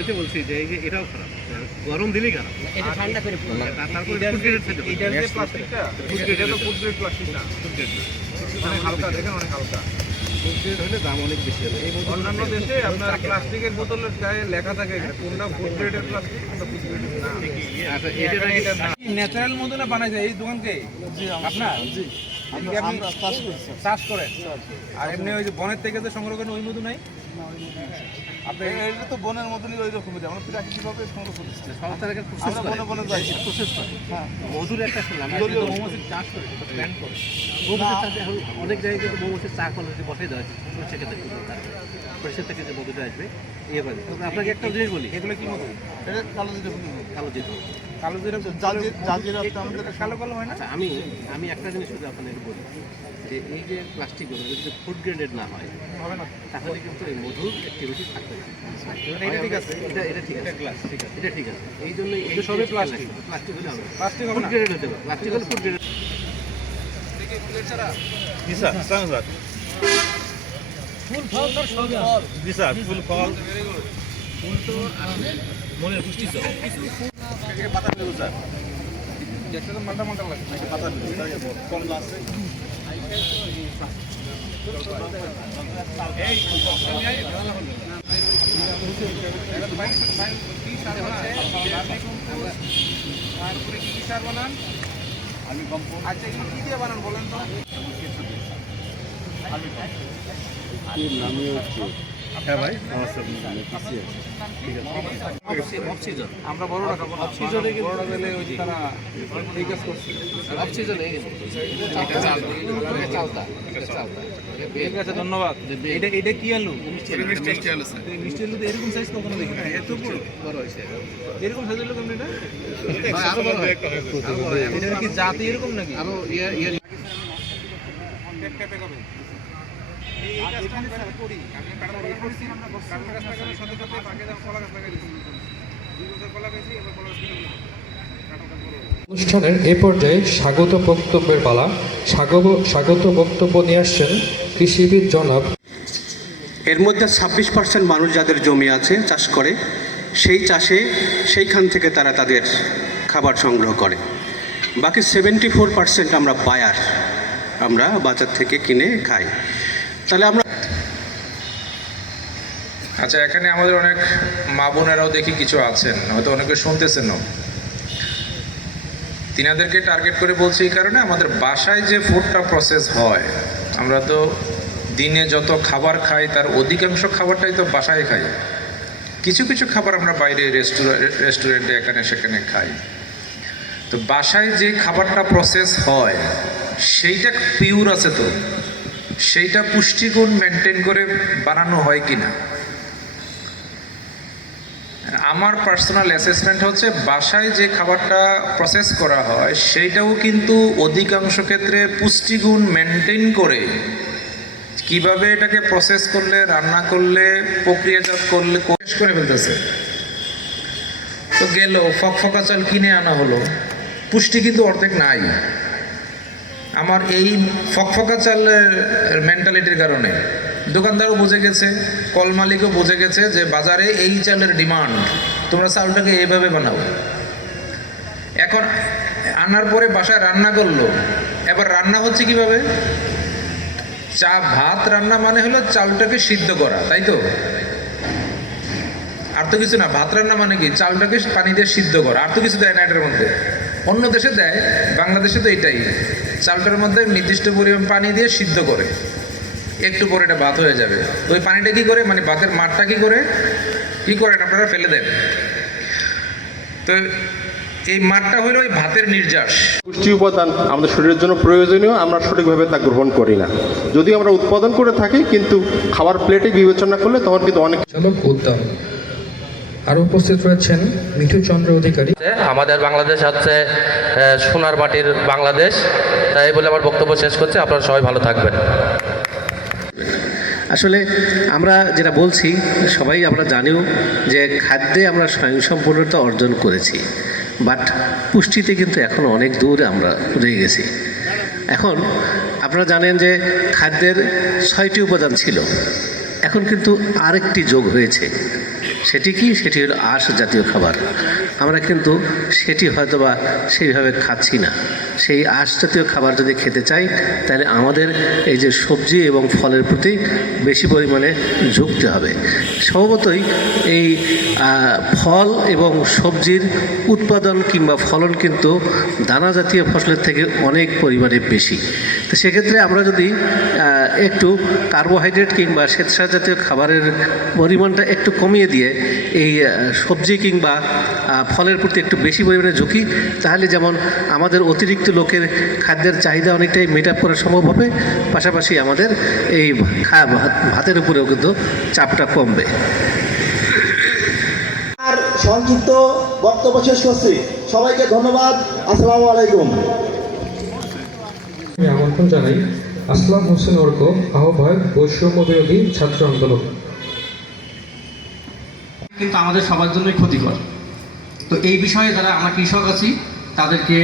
ওইটা বলছি যে এই যে এটাও খারাপ, গরম দিলেই খারাপ। এটা ঠান্ডা করে তারপরে এটার যে প্লাস্টিকটা, এটা তো ফুড গ্রেড প্লাস্টিক না, অনেক হালকা, দেখেন অনেক হালকা। ফুড গ্রেড হলে দাম অনেক বেশি হবে। এই অন্যান্য দেশে আপনার প্লাস্টিকের বোতলের গায়ে লেখা থাকে কোনটা ফুড গ্রেডের প্লাস্টিক, কোনটা ফুড গ্রেডের না। এটা না ন্যাচারাল মধু না বানাই যায় এই দোকানকে আপনার? জি, আমরা চাষ করেন। আর এমনি ওই যে বনের থেকে যে সংগ্রহ করেন ওই মধু নাই? আপনি এটা তো বনের মতনই ওই রকমই, আমরা প্রাকৃতিকভাবে সংগ্রহ করছি। সংস্থার প্রসেস করে। হ্যাঁ, মধুর একটা শুনলাম মৌমাছির চাষ করে, প্ল্যান করে মৌমাছির চাষ। এখন অনেক জায়গায় কিন্তু মৌমাছির চা কলে বসাই দেওয়া হচ্ছে, সেক্ষেত্রে পরিষদ থেকে যে মধুটা আসবে ইয়ে পাবে। আপনাকে একটা জিনিস বলি, এগুলো কি মধু? এটা কালো জিরা। কালো জিরা, কালো জিরা, জালজিরা আমাদের কালো কালো হয় না? আচ্ছা, আমি একটা জিনিস শুধু আপনাদের বলি যে এই যে প্লাস্টিকগুলো যদি ফুড গ্রেডেড না হয় হবে না, তাহলে কিন্তু এই মধুর অ্যাক্টিভিটি থাকবে না। এটা ঠিক আছে, এটা ঠিক আছে, গ্লাস ঠিক আছে, এটা ঠিক আছে। এই জন্য এটা সবই প্লাস্টিক। প্লাস্টিক হলে হবে, প্লাস্টিক হবে ফুড না, গ্রেডেড হতে হবে। প্লাস্টিক হলে ফুড গ্রেডেড। দেখে ফুলের চারা জি স্যার, স্যার ফুল ফল তো সবই জি স্যার, ফুল ফল ভেরি গুড। ফুল তো মনের পুষ্টি কিছু পাতা পেলো স্যার, দেখতে তো মালটা মালটা লাগে। পাতা পেলো কমলা আছে। তারপরে কি কি সার বানান? আচ্ছা, এগুলো কি দিয়ে বানান বলেন তো? হ্যাঁ ভাই, অক্সিজেন, আমরা বড়রা খাবো না, অক্সিজেনে কিন্তু বড়রা গেলে ওই যে তারা এই কাজ করছে। অক্সিজেনে চালতা ঠিক আছে, ধন্যবাদ। এটা কি আলু? মিষ্টি আলু স্যার, মিষ্টি আলু তো এরকম সাইজ কখনো দেখি না। এত বড় বড় হয়েছে, এরকম সাইজ হলো কেমন এটা? আরো বড় হয়, এটা কি জাতি এরকম নাকি? আরো ইয়ে এই কাজটা আমরা করি। আমি কাটার ইয়ে করছি, কাটার গাছ লাগানোর সাথে সাথে বাকি যা কলা গাছ লাগাই দিয়েছি। 2 বছর কলা গাইছি, এবার কলা গাছ কেটে দিলাম। কাটাটা বড়। অনুষ্ঠানের এ পর্যায়ে স্বাগত বক্তব্যের পালা। স্বাগত বক্তব্য নিয়ে আসছেন কৃষিবিদ জনাব। এর মধ্যে 26% মানুষ যাদের জমি আছে চাষ করে, সেই চাষে সেইখান থেকে তারা তাদের খাবার সংগ্রহ করে। বাকি 74% আমরা বায়ার, আমরা বাজার থেকে কিনে খাই। তাহলে আমরা আচ্ছা, এখানে আমাদের অনেক মা বোনেরাও দেখি কিছু আছেন, হয়তো অনেকে শুনতেছেনও। তিনাদেরকে টার্গেট করে বলছি এই কারণে, আমাদের বাসায় যে ফুডটা প্রসেস হয়, আমরা তো দিনে যত খাবার খাই তার অধিকাংশ খাবারটাই তো বাসায় খাই। কিছু কিছু খাবার আমরা বাইরে রেস্টুরেন্টে এখানে সেখানে খাই। তো বাসায় যে খাবারটা প্রসেস হয় সেইটা পিওর আছে তো, সেইটা পুষ্টিগুণ মেনটেন করে বানানো হয় কি না। আমার পার্সোনাল অ্যাসেসমেন্ট হচ্ছে বাসায় যে খাবারটা প্রসেস করা হয় সেইটাও কিন্তু অধিকাংশ ক্ষেত্রে পুষ্টিগুণ মেনটেন করে, কিভাবে এটাকে প্রসেস করলে, রান্না করলে, প্রক্রিয়াজাত করলে শেষ করে ফেলতেছে। তো গেল ফকফকা চাল কিনে আনা হলো, পুষ্টি কিন্তু অর্ধেক নাই। আমার এই ফকফকা চালের মেন্টালিটির কারণে দোকানদারও বুঝে গেছে, কল মালিকও বুঝে গেছে যে বাজারে এই চালের ডিমান্ড, তোমরা চালটাকে এইভাবে বানাও। এখন আনার পরে বাসায় রান্না করলো, এবার রান্না হচ্ছে কিভাবে? ভাত রান্না মানে হলো চালটাকে সিদ্ধ করা, তাই তো? আর তো কিছু না। ভাত রান্না মানে কি? চালটাকে পানি দিয়ে সিদ্ধ করা, আর তো কিছু দেয় না এটার মধ্যে। অন্য দেশে দেয়, বাংলাদেশে তো এটাই, চালটার মধ্যে নির্দিষ্ট পরিমাণ পানি দিয়ে সিদ্ধ করে, একটু পরে এটা ভাত হয়ে যাবে। ওই পানিটা কি করে, মানে ভাতের মাঠটা কি করে আপনারা ফেলে দেন। তো এই মাঠটা হলো ওই ভাতের নির্যাস। পুষ্টি উপাদান আমাদের শরীরের জন্য প্রয়োজনীয়, আমরা সঠিকভাবে তা গ্রহণ করি না। যদি আমরা উৎপাদন করে থাকি কিন্তু খাবার প্লেটে বিবেচনা করলে তখন কিন্তু অনেক উদ্যম। আরও উপস্থিত রয়েছেন মিঠু চন্দ্র অধিকারী। আমাদের বাংলাদেশ হচ্ছে সোনার মাটির বাংলাদেশ, তাই বলে আমার বক্তব্য শেষ করছি। আপনারা সবাই ভালো থাকবেন। আসলে আমরা যেটা বলছি, সবাই আমরা জানিও যে খাদ্যে আমরা স্বয়ংসম্পূর্ণতা অর্জন করেছি, বাট পুষ্টিতে কিন্তু এখনও অনেক দূরে আমরা রয়ে গেছি। এখন আপনারা জানেন যে খাদ্যের 6টি উপাদান ছিল, এখন কিন্তু আরেকটি যোগ হয়েছে, সেটি কি, সেটি হলো আঁশ জাতীয় খাবার। আমরা কিন্তু সেটি হয়তোবা সেইভাবে খাচ্ছি না। সেই আঁশ জাতীয় খাবার যদি খেতে চাই তাহলে আমাদের এই যে সবজি এবং ফলের প্রতি বেশি পরিমাণে ঝুঁকতে হবে। স্বভাবতই এই ফল এবং সবজির উৎপাদন কিংবা ফলন কিন্তু দানা জাতীয় ফসলের থেকে অনেক পরিমাণে বেশি। তো সেক্ষেত্রে আমরা যদি একটু কার্বোহাইড্রেট কিংবা শ্বেতসার জাতীয় খাবারের পরিমাণটা একটু কমিয়ে দিয়ে এই সবজি কিংবা ফলের প্রতি একটু বেশি পরিমাণে ঝুঁকি, তাহলে যেমন আমাদের অতিরিক্ত লোকের খাদ্যের চাহিদা অনেকটাই মেট আপ করা সম্ভব হবে, পাশাপাশি আমাদের এই ভাতের উপরেও কিন্তু চাপটা কমবে। আর সংক্ষিপ্ত বক্তব্য শেষ করছি। সবাইকে ধন্যবাদ। আসসালামু আলাইকুম। আমি আমন্ত্রণ জানাই আসলাম হোসেন অর্ক, আহ্বায়ক বৈষম্য বিরোধী ছাত্র আন্দোলন। কিন্তু আমাদের সবার জন্যই ক্ষতিকর। তো এই বিষয়ে যারা আমরা কৃষক আছি তাদেরকে